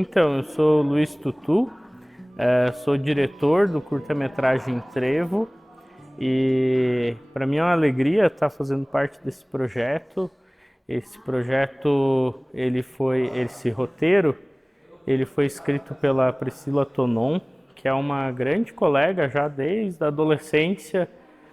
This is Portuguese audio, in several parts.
Então, eu sou Luiz Tutu, sou diretor do curta-metragem Trevo e para mim é uma alegria estar fazendo parte desse projeto. Esse projeto, esse roteiro, ele foi escrito pela Priscila Tonon, que é uma grande colega já desde a adolescência,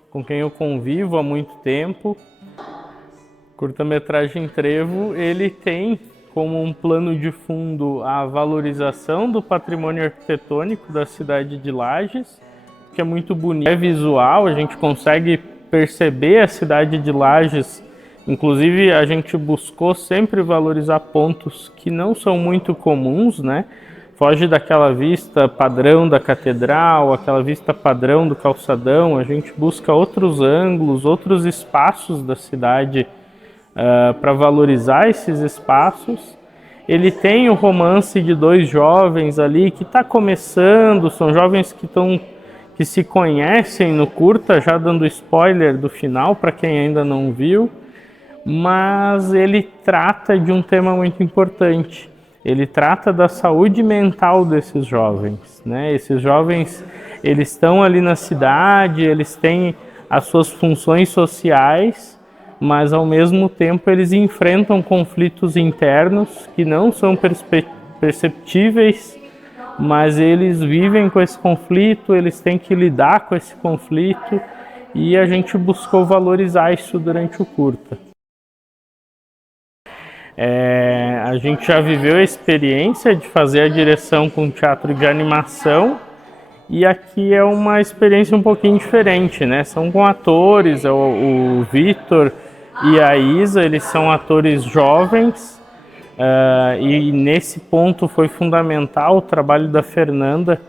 com quem eu convivo há muito tempo. O curta-metragem Trevo, ele tem como um plano de fundo a valorização do patrimônio arquitetônico da cidade de Lages, que é muito bonito, é visual, a gente consegue perceber a cidade de Lages. Inclusive, a gente buscou sempre valorizar pontos que não são muito comuns, né? Foge daquela vista padrão da catedral, aquela vista padrão do calçadão. A gente busca outros ângulos, outros espaços da cidade para valorizar esses espaços. Ele tem o romance de dois jovens ali que está começando, são jovens que se conhecem no curta, já dando spoiler do final para quem ainda não viu. Mas ele trata de um tema muito importante. Ele trata da saúde mental desses jovens, né? Esses jovens, eles estão ali na cidade, eles têm as suas funções sociais, mas ao mesmo tempo eles enfrentam conflitos internos que não são perceptíveis, mas eles vivem com esse conflito, eles têm que lidar com esse conflito e a gente buscou valorizar isso durante o curta. A gente já viveu a experiência de fazer a direção com teatro de animação e aqui é uma experiência um pouquinho diferente, né? São com atores, o Vitor e a Isa, eles são atores jovens e nesse ponto foi fundamental o trabalho da Fernanda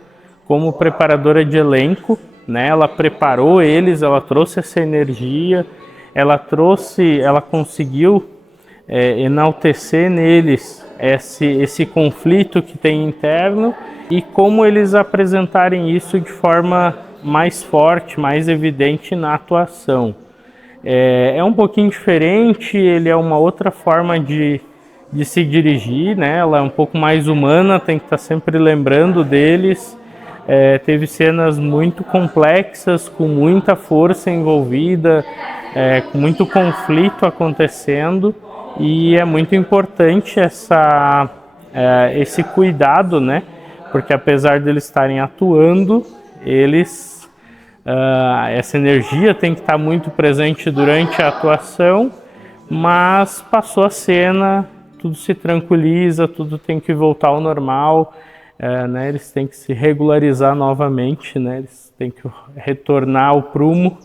como preparadora de elenco, né? Ela preparou eles, ela trouxe essa energia, ela conseguiu enaltecer neles esse conflito que tem interno e como eles apresentarem isso de forma mais forte, mais evidente na atuação. É um pouquinho diferente, ele é uma outra forma de se dirigir, né? Ela é um pouco mais humana, tem que estar sempre lembrando deles. Teve cenas muito complexas, com muita força envolvida, com muito conflito acontecendo. E é muito importante esse cuidado, né? Porque apesar de eles estarem atuando, essa energia tem que estar muito presente durante a atuação, mas passou a cena, tudo se tranquiliza, tudo tem que voltar ao normal, né? Eles têm que se regularizar novamente, né? Eles têm que retornar ao prumo.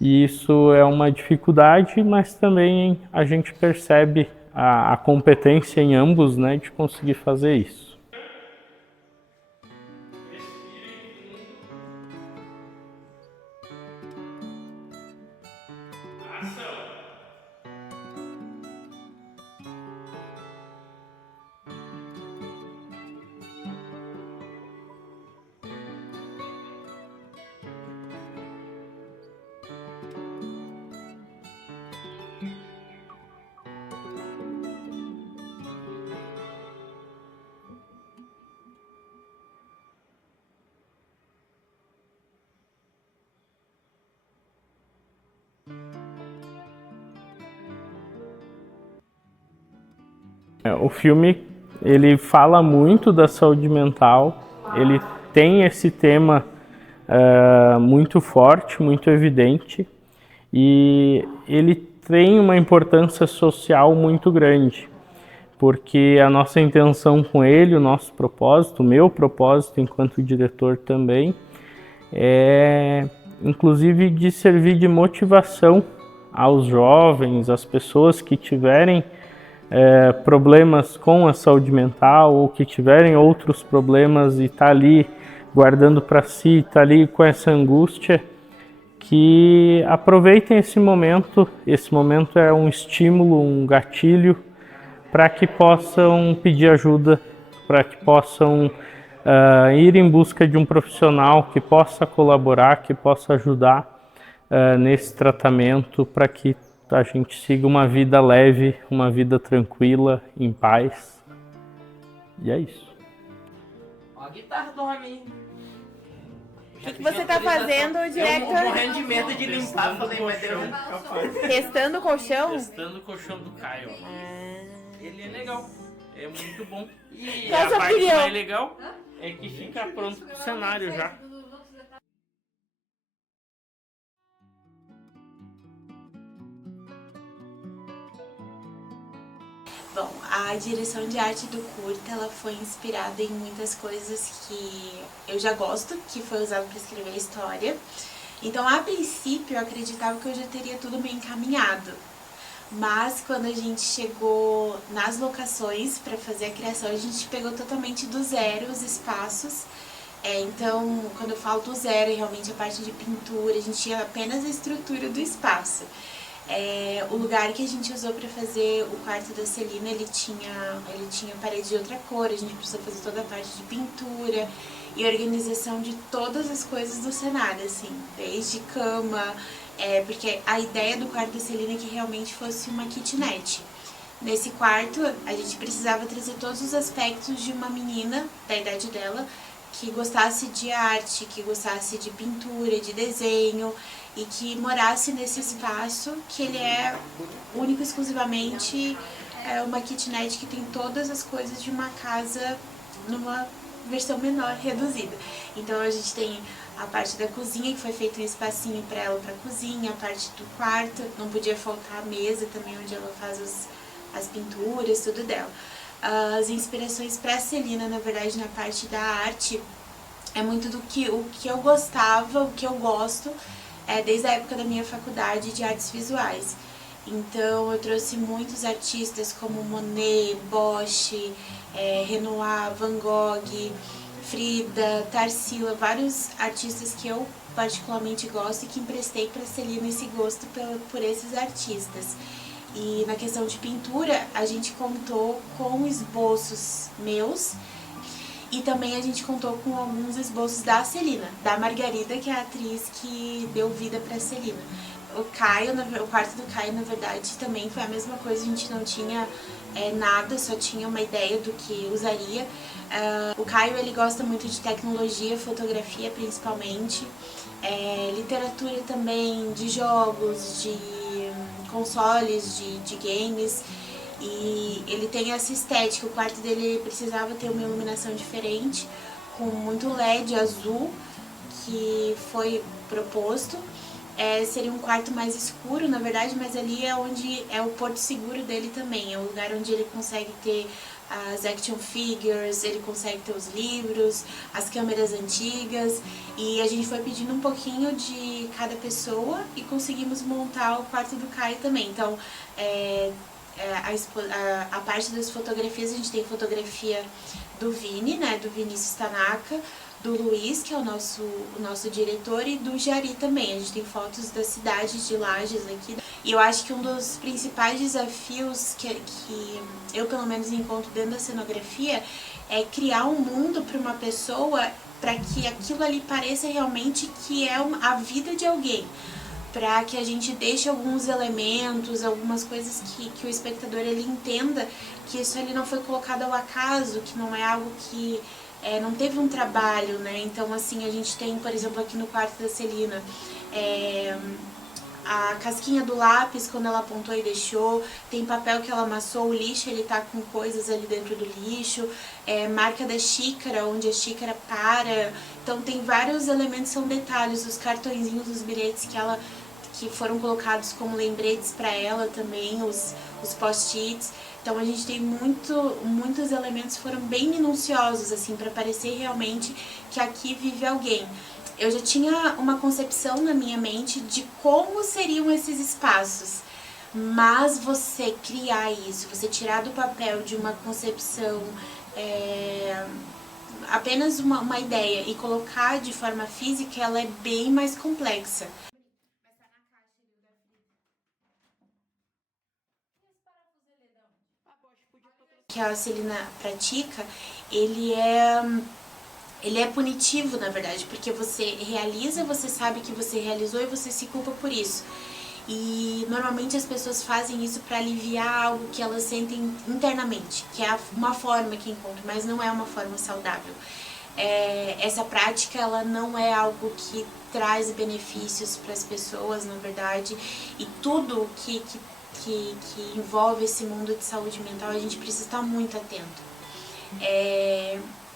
E isso é uma dificuldade, mas também a gente percebe a competência em ambos, né, de conseguir fazer isso. O filme, ele fala muito da saúde mental, ele tem esse tema muito forte, muito evidente, e ele tem uma importância social muito grande, porque a nossa intenção com ele, o nosso propósito, o meu propósito enquanto diretor também, é inclusive de servir de motivação aos jovens, às pessoas que tiverem problemas com a saúde mental ou que tiverem outros problemas e tá ali guardando para si, tá ali com essa angústia, que aproveitem esse momento. Esse momento é um estímulo, um gatilho para que possam pedir ajuda, para que possam ir em busca de um profissional que possa colaborar, que possa ajudar nesse tratamento, para que a gente siga uma vida leve, uma vida tranquila, em paz. E é isso. a guitarra do Rony. O que você tá fazendo, diretor? Eu morrendo de medo de limpar, falei, mas deu. Testando o colchão? Testando o colchão do Caio. Ele é legal, é muito bom. E Qual a a sua parte opinião? mais legal é que fica pronto pro cenário já. Bom, a direção de arte do curta, ela foi inspirada em muitas coisas que eu já gosto, que foi usado para escrever a história. Então, a princípio, eu acreditava que eu já teria tudo meio encaminhado. Mas, quando a gente chegou nas locações para fazer a criação, a gente pegou totalmente do zero os espaços. Então, quando eu falo do zero, é realmente a parte de pintura, a gente tinha apenas a estrutura do espaço. O lugar que a gente usou para fazer o quarto da Celina, ele tinha parede de outra cor, a gente precisou fazer toda a parte de pintura e organização de todas as coisas do cenário, assim, desde cama, porque a ideia do quarto da Celina é que realmente fosse uma kitnet. Nesse quarto, a gente precisava trazer todos os aspectos de uma menina, da idade dela, que gostasse de arte, que gostasse de pintura, de desenho e que morasse nesse espaço que ele é único e exclusivamente uma kitnet que tem todas as coisas de uma casa numa versão menor, reduzida. Então a gente tem a parte da cozinha, que foi feito um espacinho para ela para cozinha, a parte do quarto, não podia faltar a mesa também onde ela faz as pinturas, tudo dela. As inspirações para a Celina, na verdade, na parte da arte, é muito do que eu gostava, o que eu gosto, desde a época da minha faculdade de artes visuais. Então eu trouxe muitos artistas como Monet, Bosch, Renoir, Van Gogh, Frida, Tarsila, vários artistas que eu particularmente gosto e que emprestei para a Celina esse gosto por esses artistas. E na questão de pintura, a gente contou com esboços meus e também a gente contou com alguns esboços da Celina, da Margarida, que é a atriz que deu vida para a Celina. O quarto do Caio, na verdade, também foi a mesma coisa, a gente não tinha nada, só tinha uma ideia do que usaria. O Caio, ele gosta muito de tecnologia, fotografia principalmente, literatura também, de jogos, de consoles, de games, e ele tem essa estética. O quarto dele precisava ter uma iluminação diferente, com muito LED azul, que foi proposto. Seria um quarto mais escuro, na verdade, mas ali é onde é o porto seguro dele também, é o lugar onde ele consegue ter as action figures, ele consegue ter os livros, as câmeras antigas, e a gente foi pedindo um pouquinho de cada pessoa e conseguimos montar o quarto do Caio também. Então, a parte das fotografias, a gente tem fotografia do Vini, né, do Vinícius Tanaka, do Luiz, que é o nosso diretor, e do Jari também. A gente tem fotos da cidade de Lages aqui. E eu acho que um dos principais desafios que eu, pelo menos, encontro dentro da cenografia é criar um mundo para uma pessoa, para que aquilo ali pareça realmente que é a vida de alguém. Para que a gente deixe alguns elementos, algumas coisas que o espectador ele entenda que isso ali não foi colocado ao acaso, que não é algo que não teve um trabalho, né? Então, assim, a gente tem, por exemplo, aqui no quarto da Celina, a casquinha do lápis, quando ela apontou e deixou, tem papel que ela amassou, o lixo, ele tá com coisas ali dentro do lixo, marca da xícara, onde a xícara para. Então, tem vários elementos, são detalhes, os cartõezinhos, os bilhetes que foram colocados como lembretes para ela também, os post-its. Então a gente tem muitos elementos, foram bem minuciosos, assim, para parecer realmente que aqui vive alguém. Eu já tinha uma concepção na minha mente de como seriam esses espaços, mas você criar isso, você tirar do papel de uma concepção, apenas uma ideia, e colocar de forma física, ela é bem mais complexa. Que a Celina pratica, ele é punitivo, na verdade, porque você realiza, você sabe que você realizou e você se culpa por isso. E normalmente as pessoas fazem isso para aliviar algo que elas sentem internamente, que é uma forma que encontram, mas não é uma forma saudável. essa prática ela não é algo que traz benefícios para as pessoas, na verdade, e tudo que envolve esse mundo de saúde mental a gente precisa estar muito atento.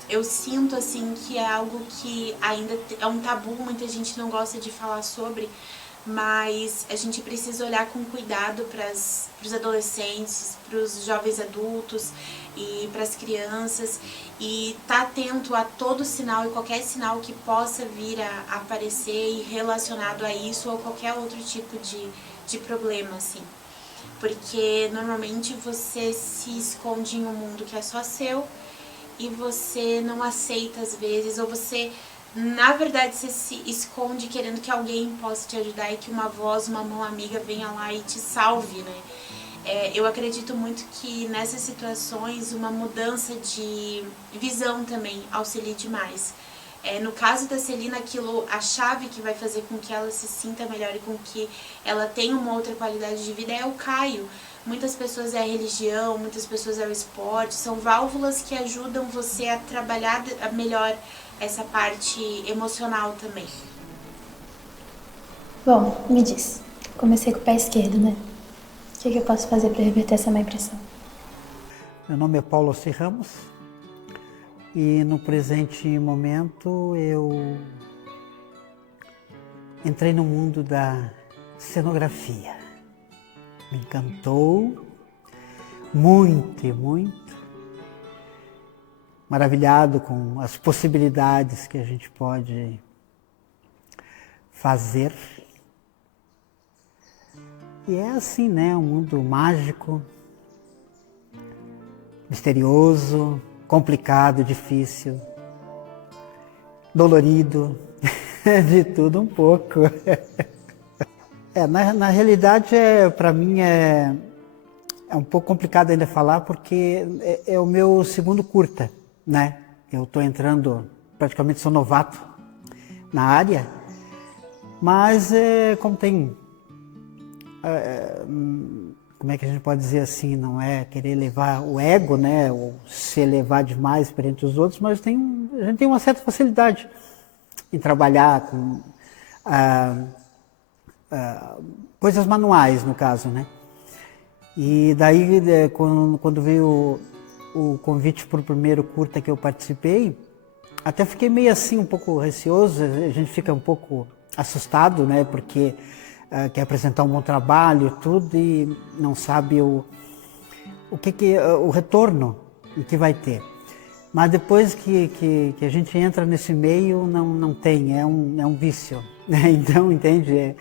Eu sinto assim que é algo que ainda é um tabu, muita gente não gosta de falar sobre, mas a gente precisa olhar com cuidado para os adolescentes, para os jovens adultos e para as crianças, e estar atento a todo sinal e qualquer sinal que possa vir a aparecer e relacionado a isso ou qualquer outro tipo de problema, assim. Porque normalmente você se esconde em um mundo que é só seu e você não aceita às vezes, ou você, na verdade, você se esconde querendo que alguém possa te ajudar e que uma voz, uma mão amiga venha lá e te salve, né? Eu acredito muito que nessas situações uma mudança de visão também auxilia demais. No caso da Celina, a chave que vai fazer com que ela se sinta melhor e com que ela tenha uma outra qualidade de vida é o Caio. Muitas pessoas é a religião, muitas pessoas é o esporte, são válvulas que ajudam você a trabalhar melhor essa parte emocional também. Bom, me diz, comecei com o pé esquerdo, né? O que eu posso fazer para reverter essa má impressão? Meu nome é Paulo Ossi Ramos e no presente momento eu entrei no mundo da cenografia. Me encantou muito e muito, maravilhado com as possibilidades que a gente pode fazer. E é assim, né? Um mundo mágico, misterioso, complicado, difícil, dolorido, de tudo um pouco. Na realidade, para mim é um pouco complicado ainda falar, porque é o meu segundo curta, né? Eu estou entrando, praticamente sou novato na área, mas como tem... como é que a gente pode dizer assim, não é querer levar o ego, né, ou se elevar demais perante os outros, mas a gente tem uma certa facilidade em trabalhar com coisas manuais, no caso, né. E daí, quando veio o convite para o primeiro curta que eu participei, até fiquei meio assim, um pouco receoso, a gente fica um pouco assustado, né, porque quer apresentar um bom trabalho, tudo, e não sabe o retorno que vai ter. Mas depois que a gente entra nesse meio, não tem, é um vício. Né? Então, entende?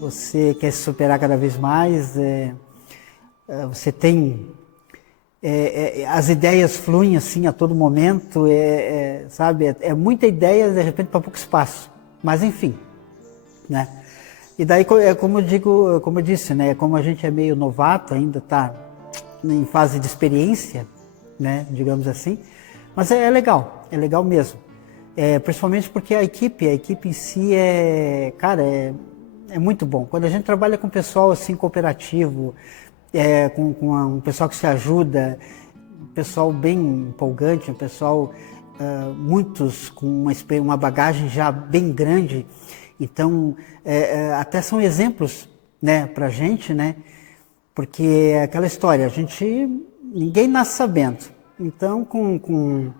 Você quer se superar cada vez mais, você tem... as ideias fluem assim a todo momento, sabe? É muita ideia, de repente, para pouco espaço. Mas, enfim, né? E daí, como eu disse, né, como a gente é meio novato, ainda está em fase de experiência, né, digamos assim, mas é legal mesmo. Principalmente porque a equipe em si cara, é muito bom. Quando a gente trabalha com pessoal assim cooperativo, com um pessoal que se ajuda, um pessoal bem empolgante, um pessoal, muitos com uma bagagem já bem grande. Então, até são exemplos, né, para a gente, né, porque é aquela história, ninguém nasce sabendo. Então, com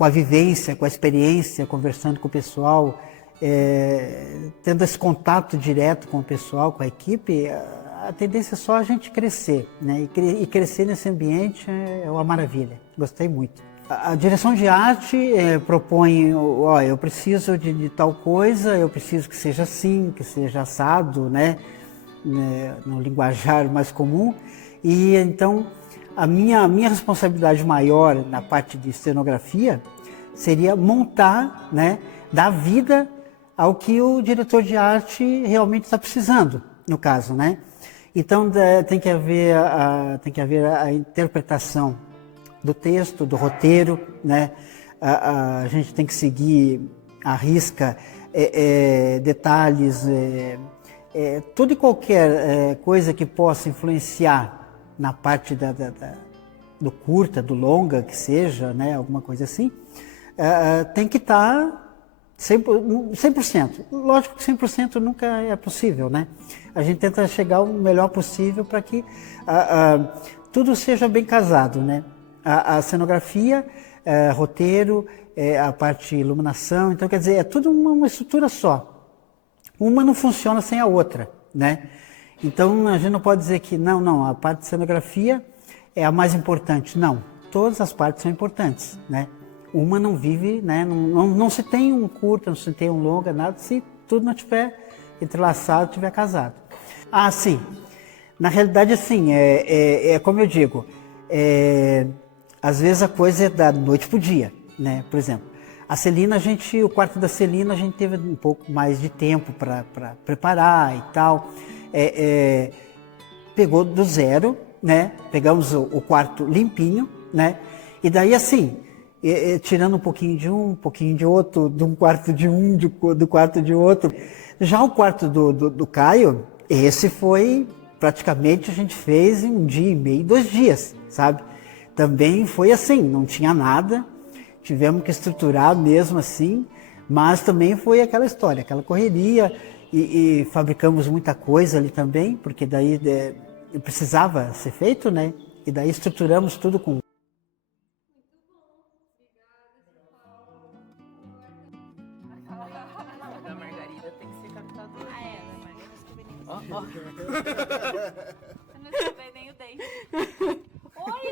a vivência, com a experiência, conversando com o pessoal, tendo esse contato direto com o pessoal, com a equipe, a tendência é só a gente crescer, né, e crescer nesse ambiente é uma maravilha, gostei muito. A direção de arte propõe, eu preciso de tal coisa, eu preciso que seja assim, que seja assado, né, no linguajar mais comum. E então a minha responsabilidade maior na parte de cenografia seria montar, né, dar vida ao que o diretor de arte realmente está precisando, no caso, né. Então tem que haver a interpretação do texto, do roteiro, né? A gente tem que seguir à risca detalhes, tudo e qualquer coisa que possa influenciar na parte do curta, do longa, que seja, né, alguma coisa assim, tem que estar 100%. Lógico que 100% nunca é possível, né? A gente tenta chegar o melhor possível para que tudo seja bem casado, né? A cenografia, roteiro, a parte de iluminação, então quer dizer, é tudo uma estrutura só. Uma não funciona sem a outra, né? Então a gente não pode dizer que não, a parte de cenografia é a mais importante. Não, todas as partes são importantes, né? Uma não vive, né? Não se tem um curta, não se tem um longa, nada, se tudo não tiver entrelaçado, tiver casado. Ah, sim. Na realidade, assim, como eu digo, às vezes a coisa é da noite pro dia, né? Por exemplo, a Celina, o quarto da Celina, a gente teve um pouco mais de tempo para preparar e tal. Pegou do zero, né? Pegamos o quarto limpinho, né? E daí, assim, tirando um pouquinho de outro, de um quarto de do quarto de outro. Já o quarto do Caio, esse foi, praticamente, a gente fez em 1 dia e meio, 2 dias, sabe? Também foi assim, não tinha nada, tivemos que estruturar mesmo assim, mas também foi aquela história, aquela correria, e fabricamos muita coisa ali também, porque daí precisava ser feito, né? E daí estruturamos tudo com... Da Margarida tem que ser captadora. Ah, é, da Margarida. Eu não escovei nem o dente. Oi,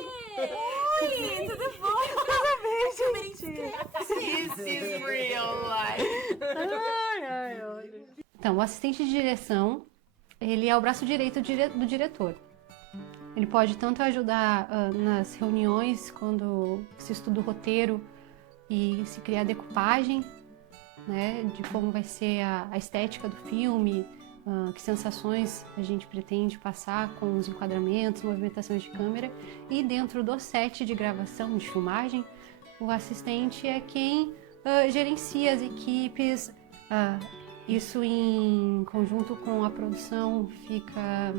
tudo bom? Tudo bem, gente? This is real life. Então, o assistente de direção, ele é o braço direito do diretor. Ele pode tanto ajudar nas reuniões, quando se estuda o roteiro e se cria a decupagem, né, de como vai ser a estética do filme, que sensações a gente pretende passar com os enquadramentos, movimentações de câmera. E dentro do set de gravação, de filmagem, o assistente é quem gerencia as equipes, isso em conjunto com a produção fica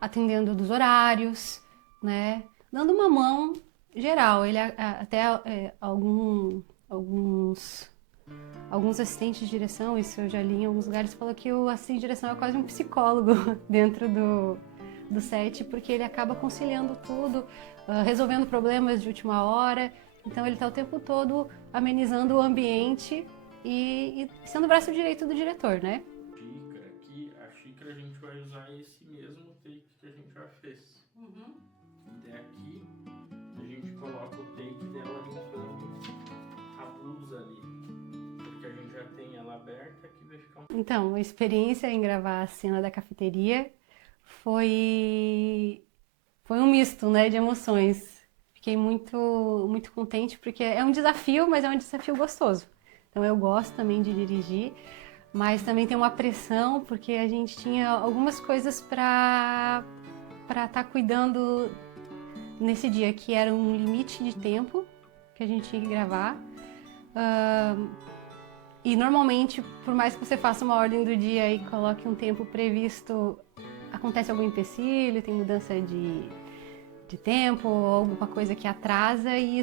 atendendo dos horários, né, dando uma mão geral. Ele até alguns assistentes de direção, isso eu já li em alguns lugares, falou que o assistente de direção é quase um psicólogo dentro do set, porque ele acaba conciliando tudo, resolvendo problemas de última hora. Então ele está o tempo todo amenizando o ambiente e sendo o braço direito do diretor, né? A xícara a gente vai usar esse mesmo take que a gente já fez. Até aqui a gente coloca o take dela limpando a blusa ali, porque a gente já tem ela aberta, aqui vai ficar Então, a experiência em gravar a cena da cafeteria foi um misto, né, de emoções. Fiquei muito contente, porque é um desafio, mas é um desafio gostoso. Então eu gosto também de dirigir, mas também tem uma pressão, porque a gente tinha algumas coisas para estar cuidando nesse dia, que era um limite de tempo que a gente tinha que gravar. E normalmente, por mais que você faça uma ordem do dia e coloque um tempo previsto, acontece algum empecilho, tem mudança de tempo, ou alguma coisa que atrasa, e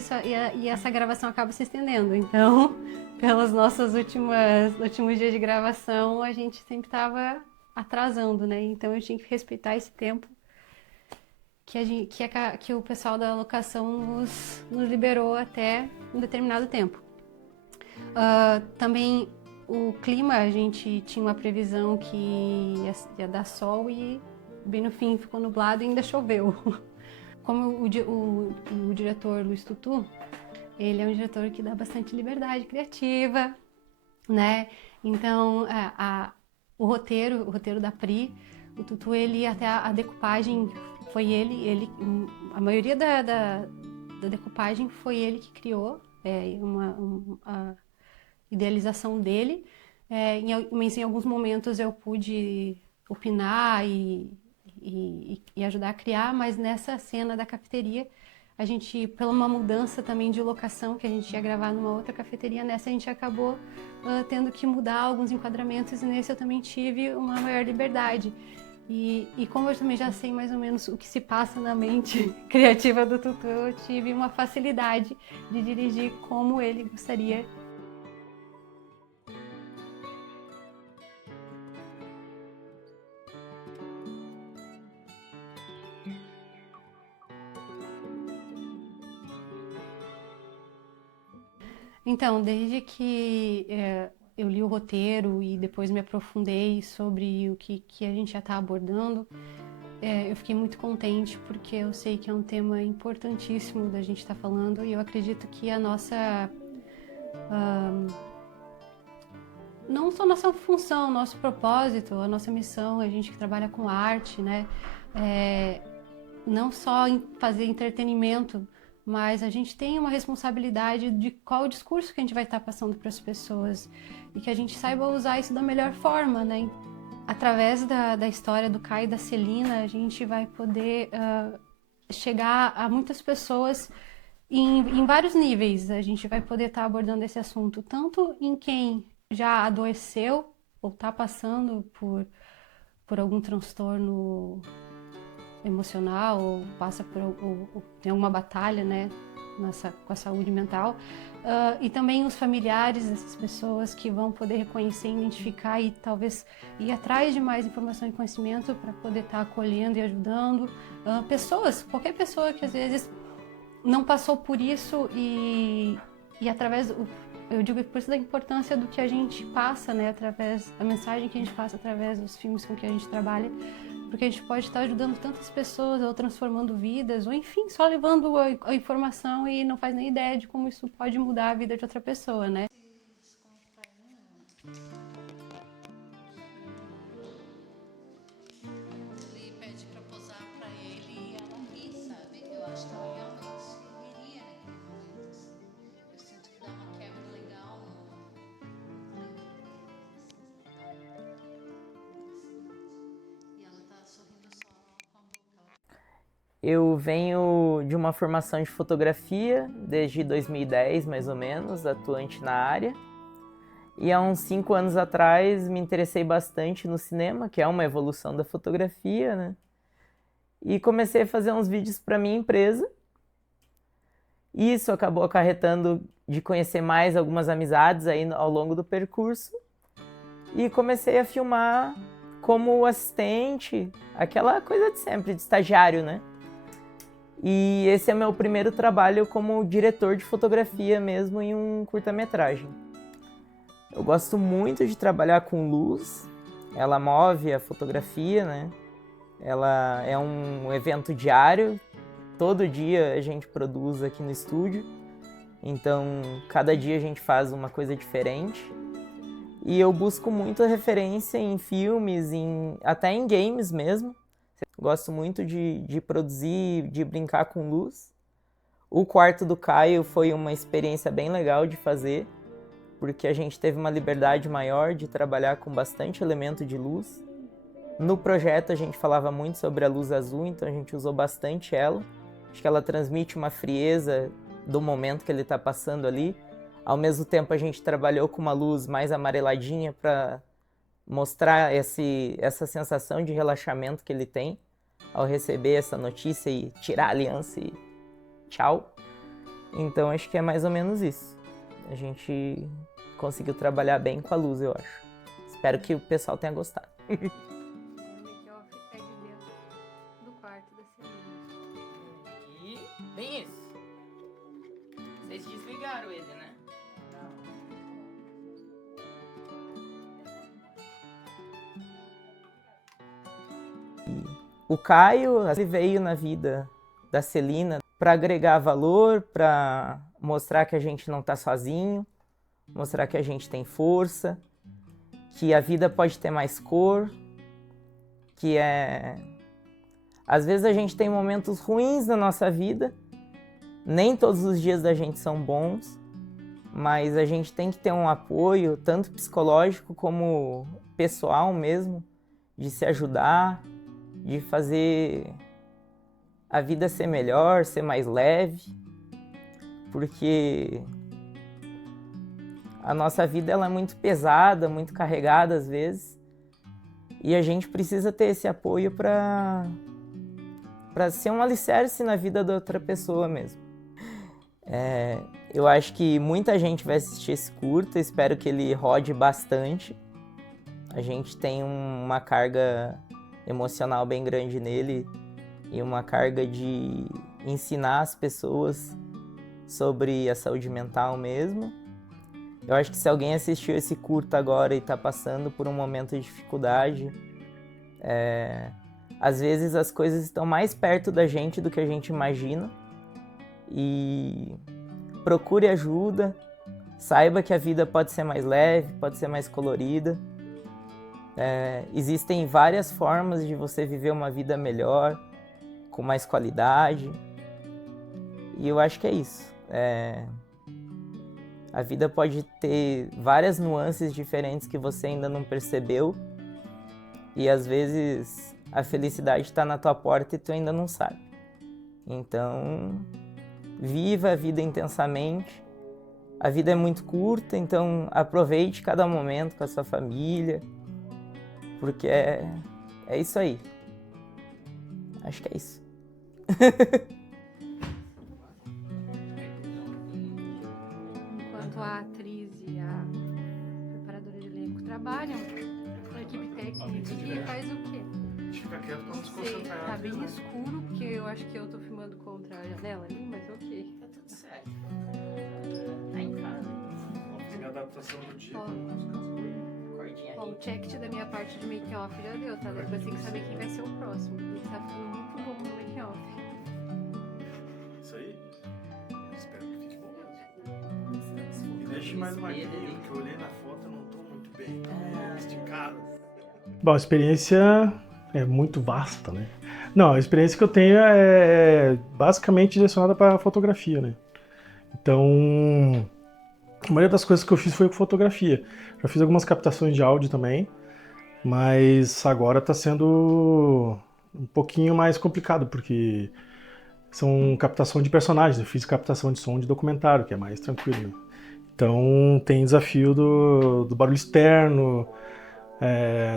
essa gravação acaba se estendendo. Então, pelos nossos últimos dias de gravação, a gente sempre estava atrasando, né? Então eu tinha que respeitar esse tempo que o pessoal da locação nos liberou até um determinado tempo. Também o clima, a gente tinha uma previsão que ia dar sol e bem no fim ficou nublado e ainda choveu. Como o diretor Luiz Tutu, ele é um diretor que dá bastante liberdade criativa, né? Então, o roteiro da Pri, o Tutu, até a decupagem foi ele, a maioria da decupagem foi ele que criou, a idealização dele, mas em alguns momentos eu pude opinar e ajudar a criar, mas nessa cena da cafeteria, a gente, pela uma mudança também de locação, que a gente ia gravar numa outra cafeteria, nessa a gente acabou tendo que mudar alguns enquadramentos, e nesse eu também tive uma maior liberdade. E como eu também já sei mais ou menos o que se passa na mente criativa do Tutu, eu tive uma facilidade de dirigir como ele gostaria. Então, desde que eu li o roteiro e depois me aprofundei sobre o que a gente já está abordando, eu fiquei muito contente porque eu sei que é um tema importantíssimo da gente estar falando e eu acredito que a nossa... não só nossa função, nosso propósito, a nossa missão, a gente que trabalha com arte, né? Não só em fazer entretenimento, mas a gente tem uma responsabilidade de qual o discurso que a gente vai estar passando para as pessoas e que a gente saiba usar isso da melhor forma, né? Através da história do Caio e da Celina, a gente vai poder chegar a muitas pessoas em vários níveis. A gente vai poder estar abordando esse assunto, tanto em quem já adoeceu ou está passando por algum transtorno emocional ou passa ou tem alguma batalha, né, com a saúde mental, e também os familiares dessas pessoas que vão poder reconhecer, identificar e talvez ir atrás de mais informação e conhecimento para poder estar acolhendo e ajudando pessoas, qualquer pessoa que às vezes não passou por isso e através eu digo por isso da importância do que a gente passa, né, através da mensagem que a gente passa através dos filmes com que a gente trabalha, porque a gente pode estar ajudando tantas pessoas ou transformando vidas, ou enfim, só levando a informação e não faz nem ideia de como isso pode mudar a vida de outra pessoa, né? Ele pede pra posar pra ele e ela ri, sabe? Eu acho que ela realmente riria naquele momento, assim. Eu sinto que dá uma quebra legal e ela tá sorrindo só com a boca. Eu venho de uma formação de fotografia desde 2010, mais ou menos, atuante na área. E há uns 5 anos atrás me interessei bastante no cinema, que é uma evolução da fotografia, né? E comecei a fazer uns vídeos para minha empresa. Isso acabou acarretando de conhecer mais algumas amizades aí ao longo do percurso. E comecei a filmar como assistente, aquela coisa de sempre, de estagiário, né? E esse é meu primeiro trabalho como diretor de fotografia mesmo em um curta-metragem. Eu gosto muito de trabalhar com luz, ela move a fotografia, né? Ela é um evento diário, todo dia a gente produz aqui no estúdio, então cada dia a gente faz uma coisa diferente. E eu busco muita referência em filmes, até em games mesmo. Gosto muito de produzir, de brincar com luz. O quarto do Caio foi uma experiência bem legal de fazer, porque a gente teve uma liberdade maior de trabalhar com bastante elemento de luz. No projeto a gente falava muito sobre a luz azul, então a gente usou bastante ela. Acho que ela transmite uma frieza do momento que ele está passando ali. Ao mesmo tempo a gente trabalhou com uma luz mais amareladinha para mostrar essa sensação de relaxamento que ele tem ao receber essa notícia e tirar a aliança e tchau. Então acho que é mais ou menos isso. A gente conseguiu trabalhar bem com a luz, eu acho. Espero que o pessoal tenha gostado. O make-off é de dentro do quarto da Celina. E bem isso. Vocês desligaram ele, né? O Caio, ele veio na vida da Celina para agregar valor, para mostrar que a gente não está sozinho, mostrar que a gente tem força, que a vida pode ter mais cor, que às vezes a gente tem momentos ruins na nossa vida, nem todos os dias da gente são bons, mas a gente tem que ter um apoio, tanto psicológico como pessoal mesmo, de se ajudar, de fazer a vida ser melhor, ser mais leve, porque a nossa vida ela é muito pesada, muito carregada às vezes, E a gente precisa ter esse apoio para ser um alicerce na vida da outra pessoa mesmo. Eu acho que muita gente vai assistir esse curta, espero que ele rode bastante. A gente tem uma carga emocional bem grande nele e uma carga de ensinar as pessoas sobre a saúde mental mesmo. Eu acho que se alguém assistiu esse curta agora e está passando por um momento de dificuldade, às vezes as coisas estão mais perto da gente do que a gente imagina. E procure ajuda, saiba que a vida pode ser mais leve, pode ser mais colorida. Existem várias formas de você viver uma vida melhor, com mais qualidade. E eu acho que é isso. A vida pode ter várias nuances diferentes que você ainda não percebeu. E às vezes a felicidade está na tua porta e tu ainda não sabe. Então, viva a vida intensamente. A vida é muito curta, então aproveite cada momento com a sua família. Porque é isso aí. Acho que é isso. Enquanto a atriz e a preparadora de elenco trabalham, a equipe técnica aqui faz o quê? Fica quieto pra não se Sei, concentrar. tá bem escuro, porque eu acho que eu tô filmando contra a janela ali, mas ok. Tá tudo certo. Tá em casa. Tem adaptação do dia. Ó, o check da minha parte de make-off já deu, tá? Depois tem que saber quem vai ser o próximo. Ele tá ficando muito bom no make-off. Isso aí. Eu espero que fique bom mesmo. E deixe mais magrinho, que eu olhei na foto e não tô muito bem. Esticado. Bom, a experiência é muito vasta, né? Não, a experiência que eu tenho é basicamente direcionada para fotografia, né? Então, a maioria das coisas que eu fiz foi com fotografia. Já fiz algumas captações de áudio também, mas agora está sendo um pouquinho mais complicado, porque são captação de personagens. Eu fiz captação de som de documentário, que é mais tranquilo, né? Então tem desafio do barulho externo,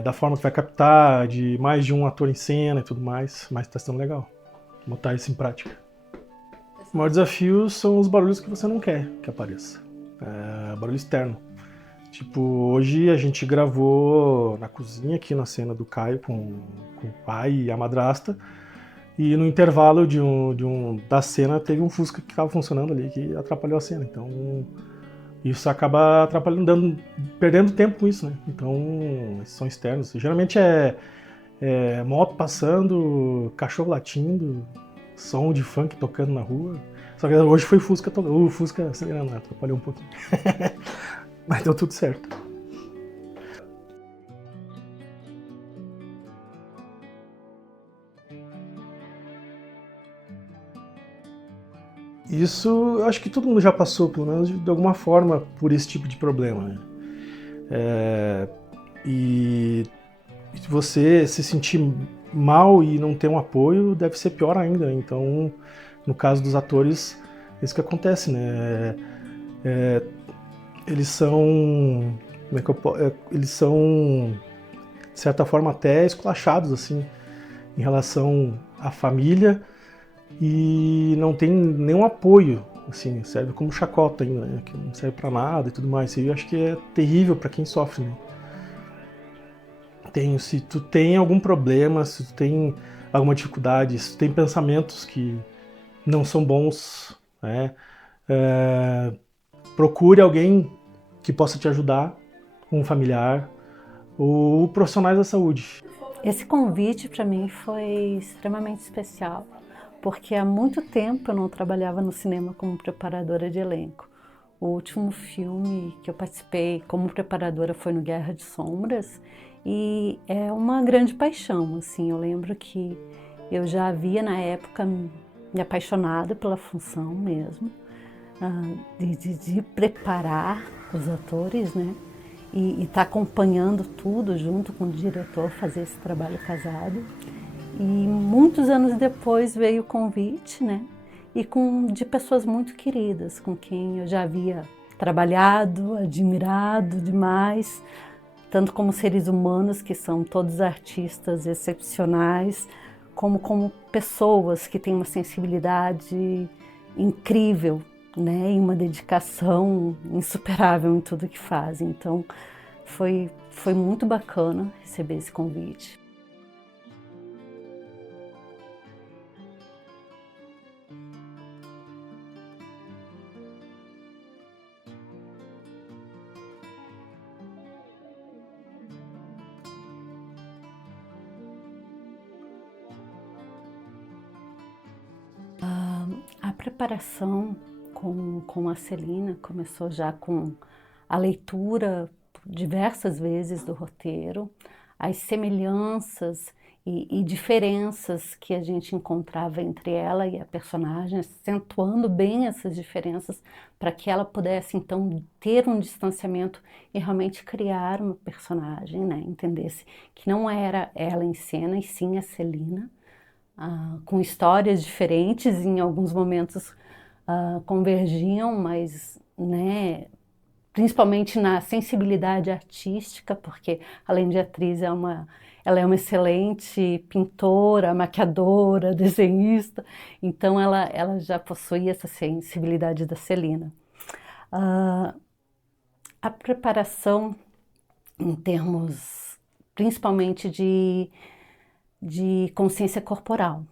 da forma que vai captar, de mais de um ator em cena e tudo mais, mas está sendo legal botar isso em prática. O maior desafio são os barulhos que você não quer que apareça, barulho externo. Tipo, hoje a gente gravou na cozinha aqui na cena do Caio com o pai e a madrasta, e no intervalo da cena teve um Fusca que estava funcionando ali que atrapalhou a cena, então isso acaba atrapalhando, perdendo tempo com isso, né? Então, esses são externos. Geralmente é moto passando, cachorro latindo, som de funk tocando na rua. Só que hoje foi Fusca tocando. O Fusca acelerando, atrapalhou um pouquinho. Mas deu tudo certo. Isso, eu acho que todo mundo já passou, pelo menos de alguma forma, por esse tipo de problema, né? E se você se sentir mal e não ter um apoio, deve ser pior ainda, né? Então, no caso dos atores, é isso que acontece, né? Eles são, eles são, de certa forma, até esculachados, assim, em relação à família, e não tem nenhum apoio, assim, serve como chacota ainda, né? Que não serve pra nada e tudo mais. E eu acho que é terrível para quem sofre, né? Se tu tem algum problema, se tu tem alguma dificuldade, se tu tem pensamentos que não são bons, né? Procure alguém que possa te ajudar, um familiar ou profissionais da saúde. Esse convite para mim foi extremamente especial, porque há muito tempo eu não trabalhava no cinema como preparadora de elenco. O último filme que eu participei como preparadora foi no Guerra de Sombras, e é uma grande paixão, assim. Eu lembro que eu já havia na época me apaixonado pela função mesmo, de preparar os atores, né? E estar acompanhando tudo junto com o diretor, fazer esse trabalho casado. E muitos anos depois veio o convite, né? E de pessoas muito queridas, com quem eu já havia trabalhado, admirado demais. tanto como seres humanos, que são todos artistas excepcionais, como pessoas que têm uma sensibilidade incrível, né, e uma dedicação insuperável em tudo que fazem. Então, foi muito bacana receber esse convite. A preparação com a Celina começou já com a leitura diversas vezes do roteiro, as semelhanças e diferenças que a gente encontrava entre ela e a personagem, acentuando bem essas diferenças para que ela pudesse então ter um distanciamento e realmente criar uma personagem, né? Entendesse que não era ela em cena e sim a Celina. Com histórias diferentes, em alguns momentos convergiam, mas, né, principalmente na sensibilidade artística, porque além de atriz ela é uma excelente pintora, maquiadora, desenhista, então ela já possuía essa sensibilidade da Celina. A preparação em termos principalmente de consciência corporal.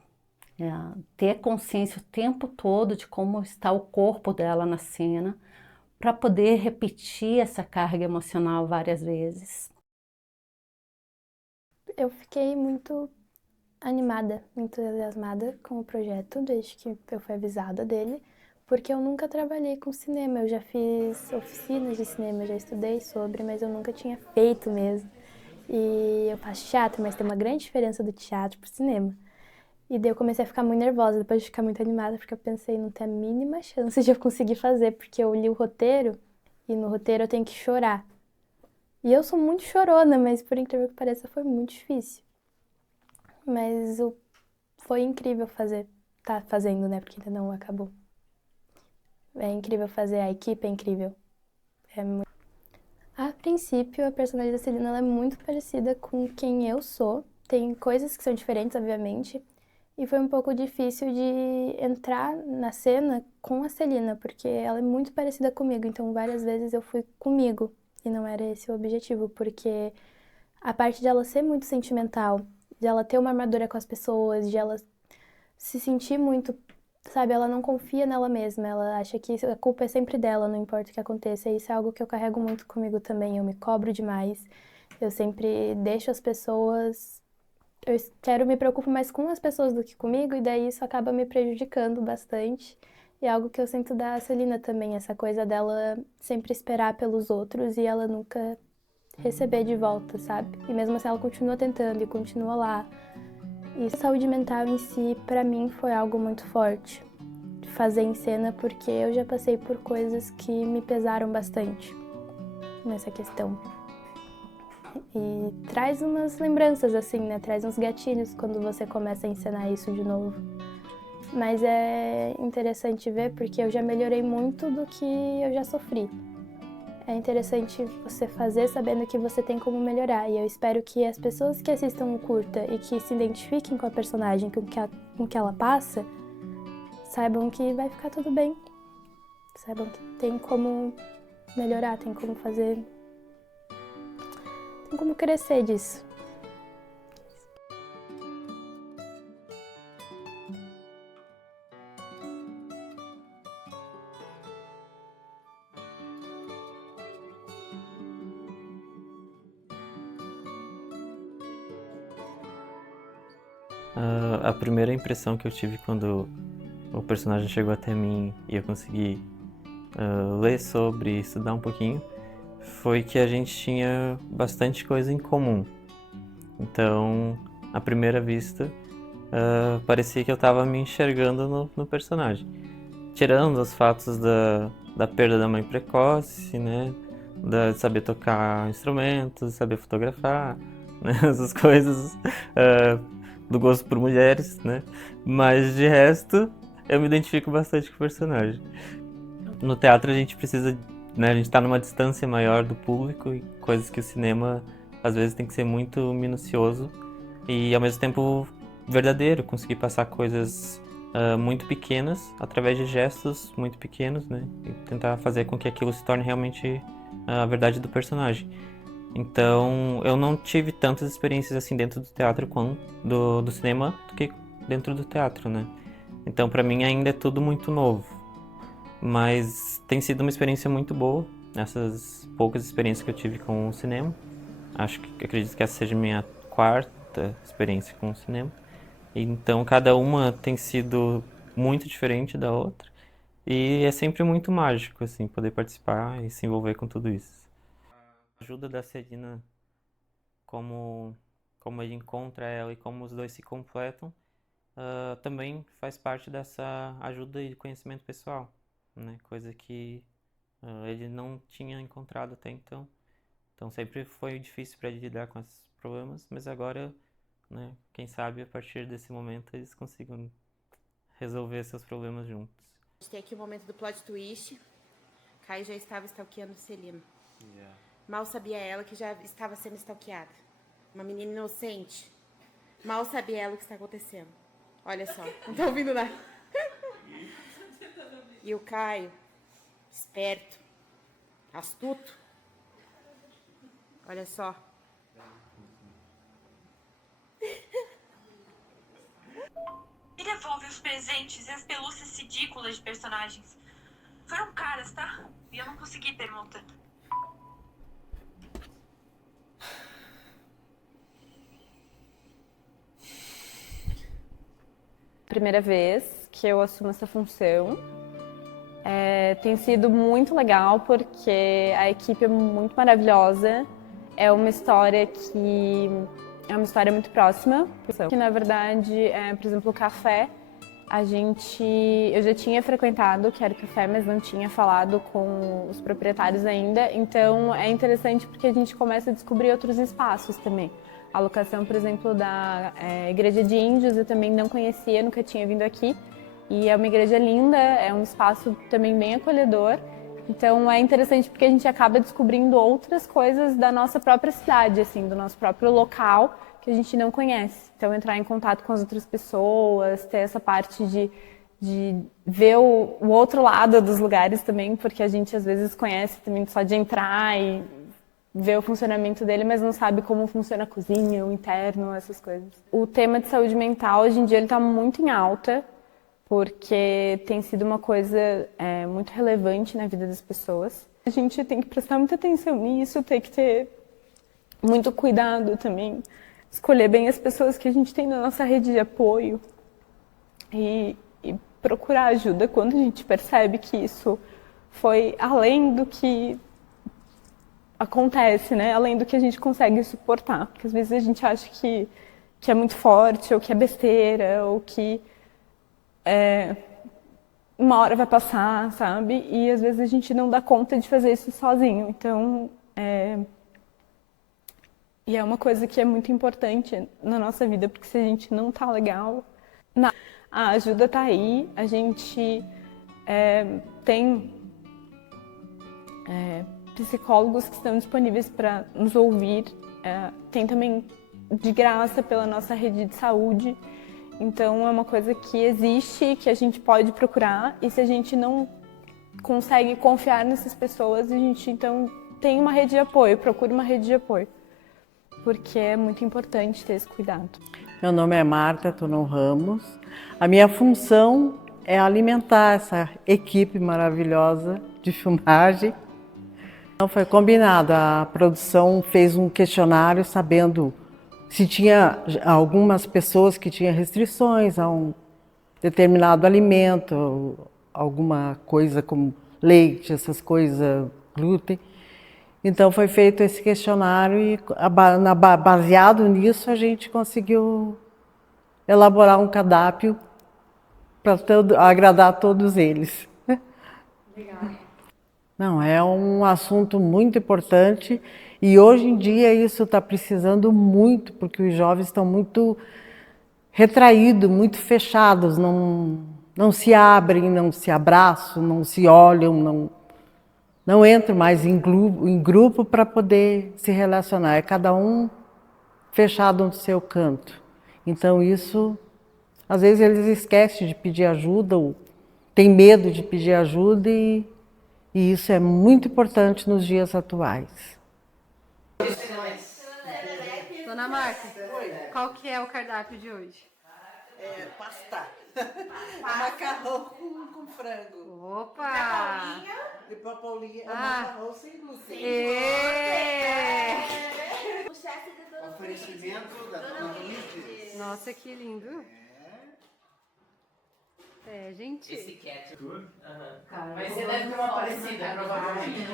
Ter consciência o tempo todo de como está o corpo dela na cena, para poder repetir essa carga emocional várias vezes. Eu fiquei muito animada, muito entusiasmada com o projeto desde que eu fui avisada dele, porque eu nunca trabalhei com cinema. Eu já fiz oficinas de cinema, já estudei sobre, mas eu nunca tinha feito mesmo. E eu faço teatro, mas tem uma grande diferença do teatro pro cinema. E daí eu comecei a ficar muito nervosa, depois de ficar muito animada, porque eu pensei, não tem a mínima chance de eu conseguir fazer, porque eu li o roteiro, e no roteiro eu tenho que chorar. E eu sou muito chorona, mas por incrível que pareça, foi muito difícil. Mas foi incrível tá fazendo, né, porque ainda não acabou. É incrível fazer, a equipe é incrível. A princípio, a personagem da Celina ela é muito parecida com quem eu sou. Tem coisas que são diferentes, obviamente. E foi um pouco difícil de entrar na cena com a Celina, porque ela é muito parecida comigo. Então, várias vezes eu fui comigo. E não era esse o objetivo, porque a parte de ela ser muito sentimental, de ela ter uma armadura com as pessoas, de ela se sentir muito... Sabe, ela não confia nela mesma, ela acha que a culpa é sempre dela, não importa o que aconteça. E isso é algo que eu carrego muito comigo também, eu me cobro demais. Eu sempre deixo as pessoas... me preocupo mais com as pessoas do que comigo, e daí isso acaba me prejudicando bastante. E é algo que eu sinto da Celina também, essa coisa dela sempre esperar pelos outros e ela nunca receber de volta, sabe? E mesmo assim ela continua tentando e continua lá. E saúde mental em si, pra mim, foi algo muito forte de fazer em cena, porque eu já passei por coisas que me pesaram bastante nessa questão. E traz umas lembranças, assim, né? Traz uns gatilhos quando você começa a encenar isso de novo. Mas é interessante ver, porque eu já melhorei muito do que eu já sofri. É interessante você fazer sabendo que você tem como melhorar. E eu espero que as pessoas que assistam o curta e que se identifiquem com a personagem, com o que ela passa, saibam que vai ficar tudo bem. Saibam que tem como melhorar, tem como fazer... Tem como crescer disso. A primeira impressão que eu tive quando o personagem chegou até mim e eu consegui ler sobre, estudar um pouquinho, foi que a gente tinha bastante coisa em comum. Então, à primeira vista, parecia que eu estava me enxergando no personagem. Tirando os fatos da perda da mãe precoce, né? De saber tocar instrumentos, saber fotografar, né? Essas coisas do gosto por mulheres, né? Mas de resto, eu me identifico bastante com o personagem. No teatro a gente precisa né, a gente está numa distância maior do público e coisas que o cinema às vezes tem que ser muito minucioso e ao mesmo tempo verdadeiro, conseguir passar coisas muito pequenas através de gestos muito pequenos, né, e tentar fazer com que aquilo se torne realmente a verdade do personagem. Então, eu não tive tantas experiências assim dentro do teatro quanto do cinema do que dentro do teatro, né? Então, para mim ainda é tudo muito novo. Mas tem sido uma experiência muito boa, essas poucas experiências que eu tive com o cinema. Acredito que essa seja a minha 4ª experiência com o cinema. Então, cada uma tem sido muito diferente da outra. E é sempre muito mágico, assim, poder participar e se envolver com tudo isso. A ajuda da Celina, como ele encontra ela e como os dois se completam, também faz parte dessa ajuda e conhecimento pessoal, né? Coisa que ele não tinha encontrado até então. Então sempre foi difícil para ele lidar com esses problemas, mas agora, né, quem sabe a partir desse momento eles consigam resolver seus problemas juntos. A gente tem aqui o momento do plot twist. Caio já estava stalkeando Celina. Mal sabia ela que já estava sendo stalkeada. Uma menina inocente. Mal sabia ela o que está acontecendo. Olha só, não tá ouvindo nada. E o Caio, esperto, astuto. Olha só. E devolve os presentes e as pelúcias ridículas de personagens. Foram caras, tá? E eu não consegui permuta. Primeira vez que eu assumo essa função. Tem sido muito legal porque a equipe é muito maravilhosa. É uma história muito próxima. Que na verdade, por exemplo, o café, eu já tinha frequentado, que era o café, mas não tinha falado com os proprietários ainda. Então é interessante porque a gente começa a descobrir outros espaços também. A locação, por exemplo, da Igreja de Índios, eu também não conhecia, nunca tinha vindo aqui. E é uma igreja linda, é um espaço também bem acolhedor. Então é interessante porque a gente acaba descobrindo outras coisas da nossa própria cidade, assim, do nosso próprio local, que a gente não conhece. Então entrar em contato com as outras pessoas, ter essa parte de ver o outro lado dos lugares também, porque a gente às vezes conhece também só de entrar e ver o funcionamento dele, mas não sabe como funciona a cozinha, o interno, essas coisas. O tema de saúde mental, hoje em dia, ele está muito em alta, porque tem sido uma coisa muito relevante na vida das pessoas. A gente tem que prestar muita atenção nisso, tem que ter muito cuidado também, escolher bem as pessoas que a gente tem na nossa rede de apoio e procurar ajuda quando a gente percebe que isso foi além do que acontece, né? Além do que a gente consegue suportar. Porque às vezes a gente acha que é muito forte, ou que é besteira, ou que uma hora vai passar, sabe? E às vezes a gente não dá conta de fazer isso sozinho. Então, e é uma coisa que é muito importante na nossa vida, porque se a gente não tá legal, a ajuda tá aí, a gente tem psicólogos que estão disponíveis para nos ouvir, tem também de graça pela nossa rede de saúde. Então é uma coisa que existe, que a gente pode procurar, e se a gente não consegue confiar nessas pessoas, a gente então tem uma rede de apoio, procura uma rede de apoio, porque é muito importante ter esse cuidado. Meu nome é Marta Tonon Ramos. A minha função é alimentar essa equipe maravilhosa de filmagem. Então foi combinado, a produção fez um questionário sabendo se tinha algumas pessoas que tinham restrições a um determinado alimento, alguma coisa como leite, essas coisas, glúten. Então foi feito esse questionário e baseado nisso a gente conseguiu elaborar um cardápio para agradar todos eles. Obrigada. Não, é um assunto muito importante e hoje em dia isso está precisando muito, porque os jovens estão muito retraídos, muito fechados, não se abrem, não se abraçam, não se olham, não entro mais em grupo para poder se relacionar. É cada um fechado no seu canto. Então isso, às vezes eles esquecem de pedir ajuda, ou têm medo de pedir ajuda e isso é muito importante nos dias atuais. Dona Marta, qual que é o cardápio de hoje? É pasta. Macarrão com frango. Opa! E pra Paulinha é Ah. macarrão sem glúten. Ê! Oferecimento da Dona Luiz. Nossa, que lindo. É, gente. Esse cat. Vai ser deve ter uma parecida, provavelmente.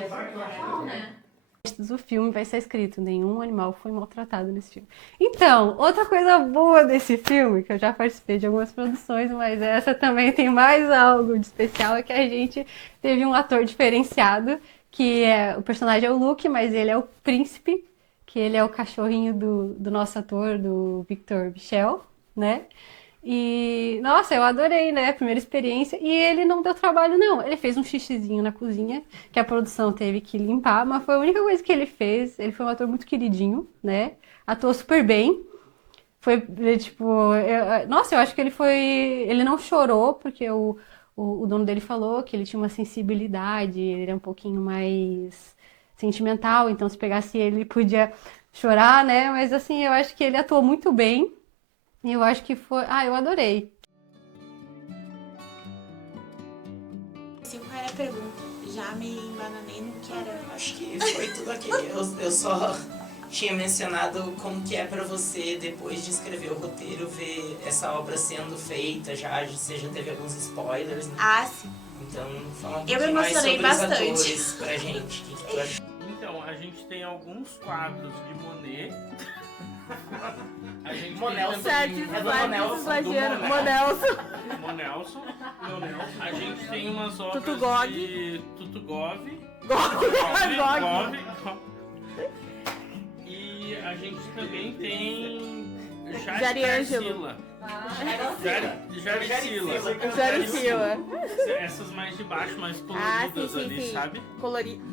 O filme vai ser escrito: nenhum animal foi maltratado nesse filme. Então, outra coisa boa desse filme, que eu já participei de algumas produções, mas essa também tem mais algo de especial, é que a gente teve um ator diferenciado, que o personagem é o Luke, mas ele é o príncipe, que ele é o cachorrinho do nosso ator, do Victor Michel, né? E, nossa, eu adorei, né? A primeira experiência. E ele não deu trabalho, não. Ele fez um xixizinho na cozinha, que a produção teve que limpar, mas foi a única coisa que ele fez. Ele foi um ator muito queridinho, né? Atuou super bem. Foi, tipo... Nossa, eu acho que ele não chorou, porque o dono dele falou que ele tinha uma sensibilidade, ele é um pouquinho mais sentimental, então se pegasse ele podia chorar, né? Mas, assim, eu acho que ele atuou muito bem. E eu acho que foi... eu adorei. Qual era a pergunta? Já me embananei no que era. Acho que foi tudo aquilo. Eu só tinha mencionado como que é pra você, depois de escrever o roteiro, ver essa obra sendo feita já. Você já teve alguns spoilers, né? Ah, sim. Então, fala um Eu pouquinho me mais emocionei sobre os bastante. atores pra gente. O que tu achou? Então, a gente tem alguns quadros de Monet. A gente Monelson. tem também... Monelson. A gente tem umas obras Tutugog. de Tutugov. Gog. E a gente também tem Jariângelo. Jaricila. Essas mais de baixo, mais coloridas ali, sabe? Colorido.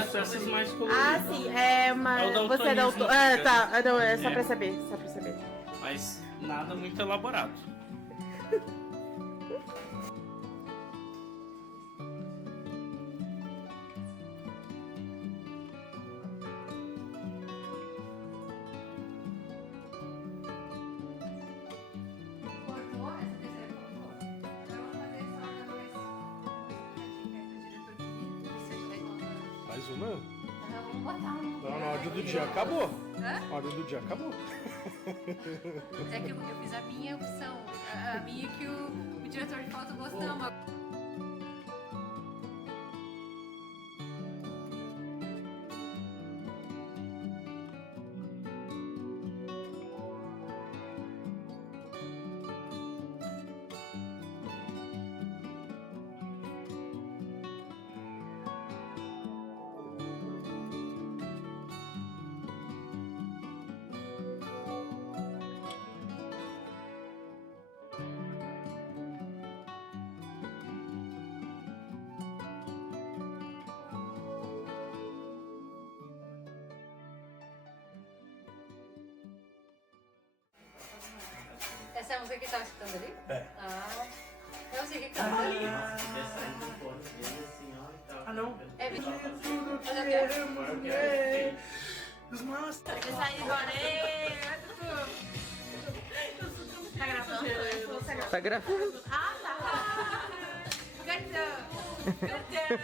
Isso, essas mais coloridas. Ah, sim. É uma... É o Você é daltonismo, daltônico. Tá. né? Não, é só É. pra saber. Só pra saber. Mas nada muito elaborado. Mais uma? Vamos botar um... Não, na ordem do dia acabou. Hã? A ordem do dia acabou. É que eu fiz a minha opção. A minha que o diretor de foto gostamos. Essa é a música que tava escutando ali? É. Ah, eu sei o que tava ali. Ah, não. É vídeo. Tá gravando? Tá gravando. Ah, tá. Gatão.